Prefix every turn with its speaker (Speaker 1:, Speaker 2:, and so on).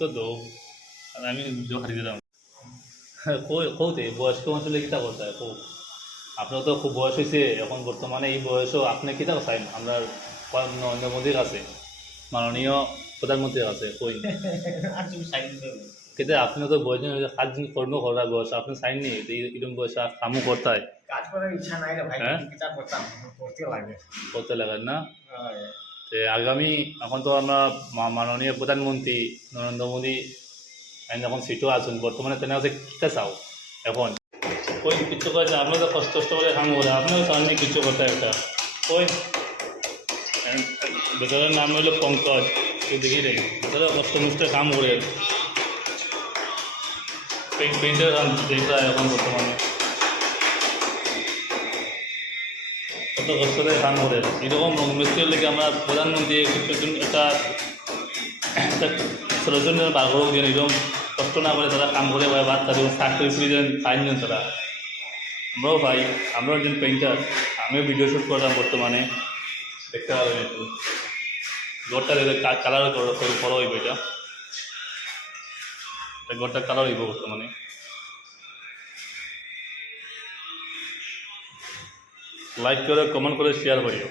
Speaker 1: উত্তর দাও আমি হারিয়ে দিলাম কৌতে বয়স্ক অঞ্চলে কিতা করতে হয়? কৌ আপনার তো খুব বয়স হয়েছে এখন বর্তমানে এই বয়সও আপনি কিতা চাই আমরা নরেন্দ্র মোদীর কাছে মাননীয় প্রধানমন্ত্রীর কাছে কই? কিন্তু আপনি তো বয়স কাজ কর্ম করার বয়স আপনি চাইন নি এরকম বয়স আর কামও করতে হয়।
Speaker 2: কাজ করার ইচ্ছা নাই রে ভাই
Speaker 1: হ্যাঁ?
Speaker 2: করতাম? করতে লাগে।
Speaker 1: করতে লাগার না। আগামী এখন তো আমরা মাননীয় প্রধানমন্ত্রী নরেন্দ্র মোদী আইন যখন সিটও আছেন, বর্তমানে তেনে হচ্ছে কিটা চাও? এখন। কই কিছু করে আপনার তো কষ্ট কষ্ট করে কাম করে আপনিও চাননি কিছু করতে একটা। কই? বেচারার নাম হলো পঙ্কজ, তুই দেখি রে বেচারা কষ্ট মষ্ট কাম করে। পেন্টের যেটা এখন বর্তমানে। কত কষ্ট করে করে এরকম মৃত্যুর লেগে আমরা প্রধানমন্ত্রী একটা ছোটজন বার যেন এরকম কষ্ট না করে তারা কাম করে বা তাদের চাকরি ফুরি যেন পাইন যেন তারা। আমরাও ভাই, আমরাও একজন পেইন্টার আমিও ভিডিও শ্যুট করলাম বর্তমানে। দেখতে পাবেন একটু। ঘরটা কালার করা হইব এটা। ঘরটা কালার হইব বর্তমানে। লাইক করে কমেন্ট করে শেয়ার করিও।